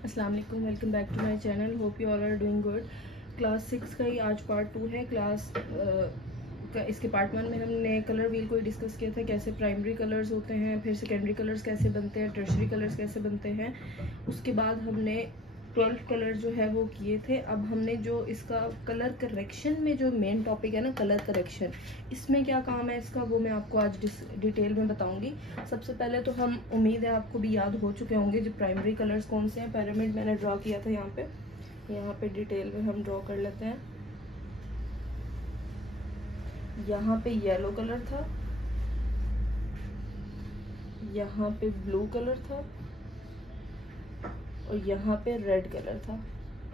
अस्सलाम वालेकुम, welcome back to my channel. Hope you all are doing good. Class 6 का ही आज पार्ट 2 है। इसके पार्ट 1 में हमने कलर व्हील को डिस्कस किया था, कैसे प्राइमरी कलर्स होते हैं, फिर सेकेंडरी कलर्स कैसे बनते हैं, टर्शरी कलर्स कैसे बनते हैं। उसके बाद हमने 12 कलर जो है वो किए थे। अब हमने जो इसका कलर करेक्शन में जो मेन टॉपिक है ना, कलर करेक्शन, इसमें क्या काम है इसका, वो मैं आपको आज डिटेल में बताऊंगी। सबसे पहले तो हम, उम्मीद है आपको भी याद हो चुके होंगे जो प्राइमरी कलर्स कौन से हैं। पिरामिड मैंने ड्रॉ किया था यहाँ पे डिटेल में हम ड्रॉ कर लेते हैं। यहाँ पे येलो कलर था, यहाँ पे ब्लू कलर था और यहाँ पे रेड कलर था।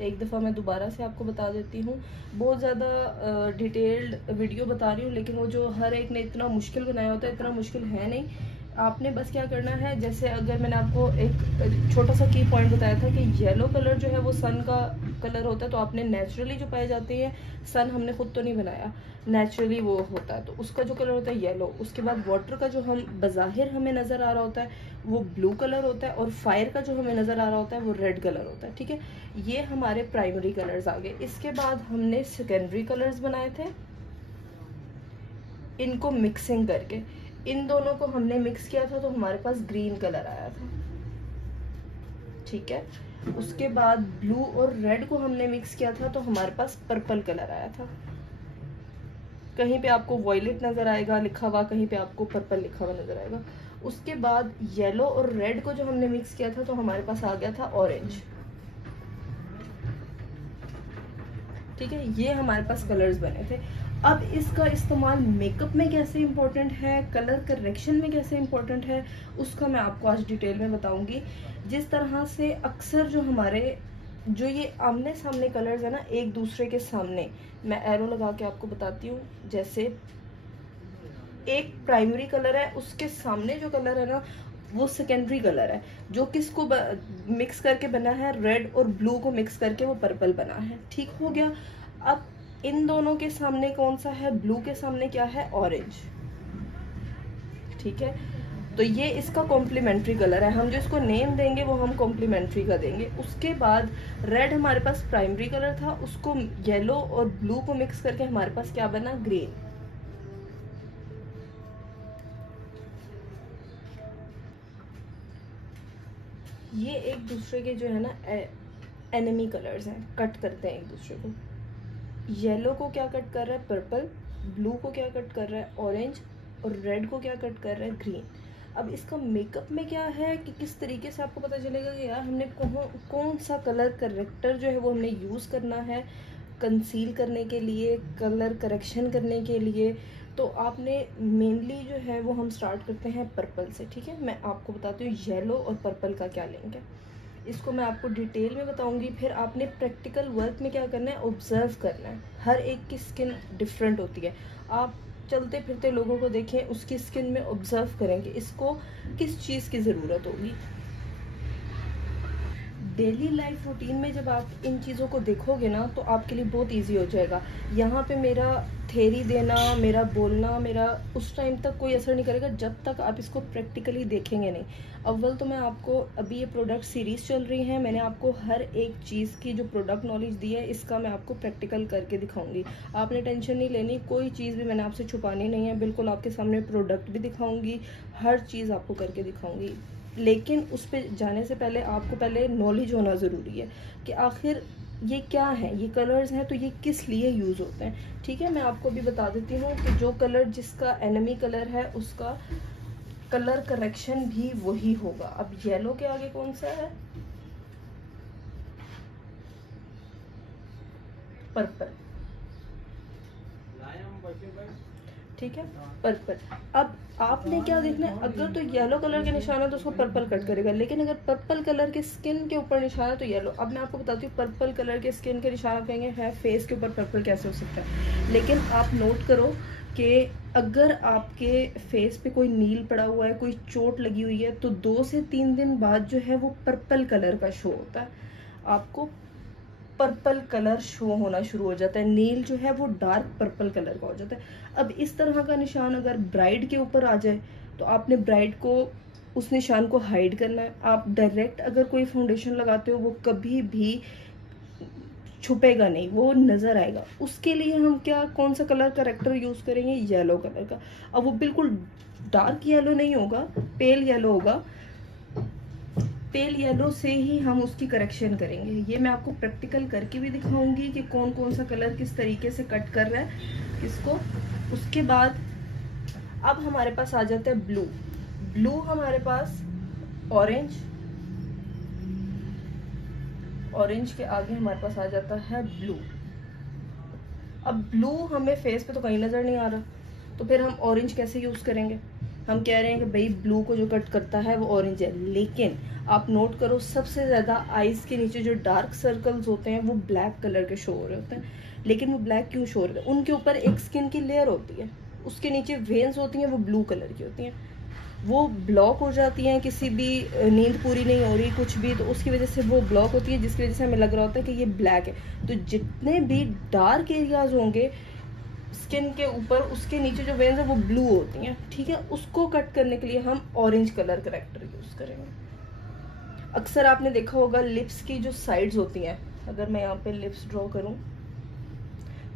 एक दफ़ा मैं दोबारा से आपको बता देती हूँ, बहुत ज़्यादा डिटेल्ड वीडियो बता रही हूँ, लेकिन वो जो हर एक ने इतना मुश्किल बनाया होता है, इतना मुश्किल है नहीं। आपने बस क्या करना है, जैसे अगर मैंने आपको एक छोटा सा की पॉइंट बताया था कि येलो कलर जो है वो सन का कलर होता है, तो आपने नेचुरली जो पाए जाते हैं, सन हमने खुद तो नहीं बनाया, नेचुरली वो होता है, तो उसका जो कलर होता है येलो। उसके बाद वाटर का जो हम बज़ाहिर हमें नज़र आ रहा होता है वो ब्लू कलर होता है, और फायर का जो हमें नज़र आ रहा होता है वो रेड कलर होता है। ठीक है, ये हमारे प्राइमरी कलर्स आ गए। इसके बाद हमने सेकेंडरी कलर्स बनाए थे, इनको मिक्सिंग करके, इन दोनों को हमने मिक्स किया था तो हमारे पास ग्रीन कलर आया था। ठीक है, उसके बाद ब्लू और रेड को हमने मिक्स किया था तो हमारे पास पर्पल कलर आया था। कहीं पे आपको वॉयलेट नजर आएगा लिखा हुआ, कहीं पे आपको पर्पल लिखा हुआ नजर आएगा। उसके बाद येलो और रेड को जो हमने मिक्स किया था तो हमारे पास आ गया था ऑरेंज। ठीक है, ये हमारे पास कलर्स बने थे। अब इसका इस्तेमाल मेकअप में कैसे इम्पोर्टेंट है, कलर करेक्शन में कैसे इम्पोर्टेंट है, उसका मैं आपको आज डिटेल में बताऊंगी। जिस तरह से अक्सर जो हमारे जो ये आमने सामने कलर्स है ना, एक दूसरे के सामने, मैं एरो लगा के आपको बताती हूँ। जैसे एक प्राइमरी कलर है, उसके सामने जो कलर है ना वो सेकेंडरी कलर है, जो किसको मिक्स करके बना है, रेड और ब्लू को मिक्स करके वो पर्पल बना है। ठीक हो गया। अब इन दोनों के सामने कौन सा है, ब्लू के सामने क्या है, ऑरेंज। ठीक है, तो ये इसका कॉम्प्लीमेंट्री कलर है, हम जो इसको नेम देंगे वो हम कॉम्प्लीमेंट्री का देंगे। उसके बाद रेड हमारे पास प्राइमरी कलर था, उसको येलो और ब्लू को मिक्स करके हमारे पास क्या बना, ग्रीन। ये एक दूसरे के जो है ना एनिमी कलर्स हैं, कट करते हैं एक दूसरे को। येलो को क्या कट कर रहा है, पर्पल, ब्लू को क्या कट कर रहा है, ऑरेंज, और रेड को क्या कट कर रहा है, ग्रीन। अब इसका मेकअप में क्या है कि किस तरीके से आपको पता चलेगा कि यार हमने कौन सा कलर करेक्टर जो है वो हमने यूज़ करना है कंसील करने के लिए, कलर करेक्शन करने के लिए। तो आपने मेनली जो है वो हम स्टार्ट करते हैं पर्पल से। ठीक है, मैं आपको बताती हूँ येलो और पर्पल का क्या लिंक है, इसको मैं आपको डिटेल में बताऊंगी। फिर आपने प्रैक्टिकल वर्क में क्या करना है, ऑब्जर्व करना है। हर एक की स्किन डिफरेंट होती है, आप चलते फिरते लोगों को देखें, उसकी स्किन में ऑब्जर्व करें कि इसको किस चीज़ की ज़रूरत होगी। डेली लाइफ रूटीन में जब आप इन चीज़ों को देखोगे ना तो आपके लिए बहुत इजी हो जाएगा। यहाँ पे मेरा थेरी देना, मेरा बोलना, मेरा उस टाइम तक कोई असर नहीं करेगा जब तक आप इसको प्रैक्टिकली देखेंगे नहीं। अव्वल तो मैं आपको, अभी ये प्रोडक्ट सीरीज़ चल रही है, मैंने आपको हर एक चीज़ की जो प्रोडक्ट नॉलेज दी है इसका मैं आपको प्रैक्टिकल करके दिखाऊंगी। आपने टेंशन नहीं लेनी, कोई चीज़ भी मैंने आपसे छुपानी नहीं है, बिल्कुल आपके सामने प्रोडक्ट भी दिखाऊंगी, हर चीज़ आपको करके दिखाऊंगी। लेकिन उस पर जाने से पहले आपको पहले नॉलेज होना ज़रूरी है कि आखिर ये क्या है, ये कलर्स हैं तो ये किस लिए यूज़ होते हैं। ठीक है, मैं आपको भी बता देती हूँ कि जो कलर जिसका एनिमी कलर है उसका कलर करेक्शन भी वही होगा। अब येलो के आगे कौन सा है, पर्पल। ठीक है, पर्पल। अब आपने क्या देखना है, अगर तो येलो कलर के निशान है तो उसको पर्पल कट करेगा, लेकिन अगर पर्पल कलर के स्किन के ऊपर निशान है तो येलो। अब मैं आपको बताती हूँ पर्पल कलर के स्किन के निशान, आप कहेंगे है फेस के ऊपर पर्पल कैसे हो सकता है, लेकिन आप नोट करो कि अगर आपके फेस पे कोई नील पड़ा हुआ है, कोई चोट लगी हुई है, तो 2 से 3 दिन बाद जो है वो पर्पल कलर का शो होता है, आपको पर्पल कलर शो होना शुरू हो जाता है। नील जो है वो डार्क पर्पल कलर का हो जाता है। अब इस तरह का निशान अगर ब्राइड के ऊपर आ जाए तो आपने ब्राइड को उस निशान को हाइड करना है। आप डायरेक्ट अगर कोई फाउंडेशन लगाते हो वो कभी भी छुपेगा नहीं, वो नज़र आएगा। उसके लिए हम क्या, कौन सा कलर करेक्टर यूज़ करेंगे, येलो कलर का। अब वो बिल्कुल डार्क येलो नहीं होगा, पेल येलो होगा। पेल येलो से ही हम उसकी करेक्शन करेंगे। ये मैं आपको प्रैक्टिकल करके भी दिखाऊंगी कि कौन कौन सा कलर किस तरीके से कट कर रहा है किसको। उसके बाद अब हमारे पास आ जाता है ब्लू। ब्लू हमारे पास ऑरेंज, ऑरेंज के आगे हमारे पास आ जाता है ब्लू। अब ब्लू हमें फेस पे तो कहीं नज़र नहीं आ रहा, तो फिर हम ऑरेंज कैसे यूज़ करेंगे। हम कह रहे हैं कि भाई ब्लू को जो कट करता है वो ऑरेंज है, लेकिन आप नोट करो सबसे ज़्यादा आइज़ के नीचे जो डार्क सर्कल्स होते हैं वो ब्लैक कलर के शो हो रहे होते हैं। लेकिन वो ब्लैक क्यों शो हो रहे हैं, उनके ऊपर एक स्किन की लेयर होती है, उसके नीचे वेन्स होती हैं, वो ब्लू कलर की होती हैं। वो ब्लॉक हो जाती हैं, किसी भी नींद पूरी नहीं हो रही कुछ भी, तो उसकी वजह से वो ब्लॉक होती है, जिसकी वजह से हमें लग रहा होता है कि ये ब्लैक है। तो जितने भी डार्क एरियाज होंगे स्किन के ऊपर, उसके नीचे जो वेन्स है वो ब्लू होती हैं, ठीक है। उसको कट करने के लिए हम ऑरेंज कलर करेक्टर यूज़ करेंगे। अक्सर आपने देखा होगा लिप्स की जो साइड्स होती हैं, अगर मैं यहाँ पे लिप्स ड्रॉ करूँ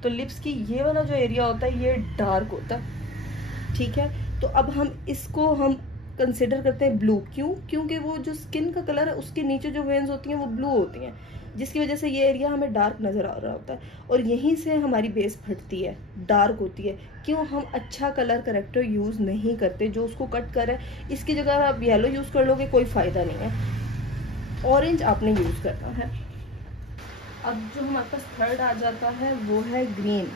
तो लिप्स की ये वाला जो एरिया होता है ये डार्क होता है, ठीक है। तो अब हम इसको हम कंसिडर करते हैं ब्लू, क्यों, क्योंकि वो जो स्किन का कलर है उसके नीचे जो वेन्स होती हैं वो ब्लू होती हैं, जिसकी वजह से ये एरिया हमें डार्क नज़र आ रहा होता है। और यहीं से हमारी बेस फटती है, डार्क होती है। क्यों, हम अच्छा कलर करेक्टर यूज़ नहीं करते जो उसको कट करे। इसकी जगह आप येलो यूज़ कर लोगे, कोई फ़ायदा नहीं है। ऑरेंज आपने यूज़ करना है। अब जो हमारे पास थर्ड आ जाता है वो है ग्रीन।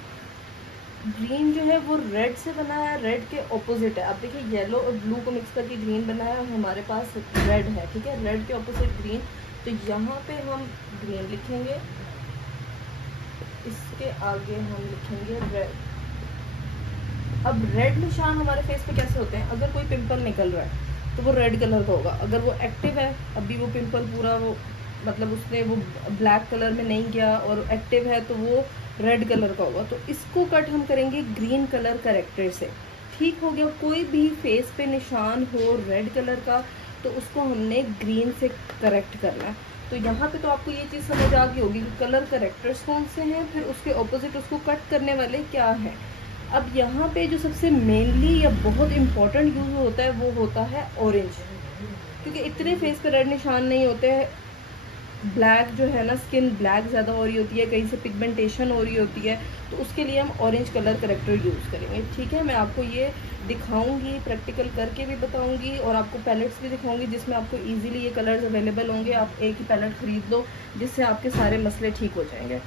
ग्रीन जो है वो रेड से बना है, रेड के ऑपोजिट है। आप देखिए येलो और ब्लू को मिक्स करके ग्रीन बना है और हमारे पास रेड है, ठीक है। रेड के ऑपोजिट ग्रीन, तो यहाँ पे हम ग्रीन लिखेंगे, इसके आगे हम लिखेंगे रेड। अब रेड निशान हमारे फेस पे कैसे होते हैं, अगर कोई पिंपल निकल रहा है तो वो रेड कलर का होगा। अगर वो एक्टिव है, अभी वो पिंपल पूरा वो मतलब उसने वो ब्लैक कलर में नहीं गया और एक्टिव है, तो वो रेड कलर का होगा। तो इसको कट हम करेंगे ग्रीन कलर करेक्टर से, ठीक हो गया। कोई भी फेस पे निशान हो रेड कलर का तो उसको हमने ग्रीन से करेक्ट करना है। तो यहाँ पे तो आपको ये चीज़ समझ आ गई होगी कि कलर करेक्टर्स कौन से हैं, फिर उसके ऑपोजिट उसको कट करने वाले क्या हैं। अब यहाँ पे जो सबसे मेनली या बहुत इम्पोर्टेंट यूज होता है वो होता है ऑरेंज, क्योंकि इतने फेस पे रेड निशान नहीं होते हैं। ब्लैक जो है ना, स्किन ब्लैक ज़्यादा हो रही होती है, कहीं से पिगमेंटेशन हो रही होती है, तो उसके लिए हम ऑरेंज कलर करेक्टर यूज़ करेंगे, ठीक है। मैं आपको ये दिखाऊंगी, प्रैक्टिकल करके भी बताऊंगी और आपको पैलेट्स भी दिखाऊंगी जिसमें आपको इजीली ये कलर्स अवेलेबल होंगे। आप एक ही पैलेट खरीद लो जिससे आपके सारे मसले ठीक हो जाएंगे।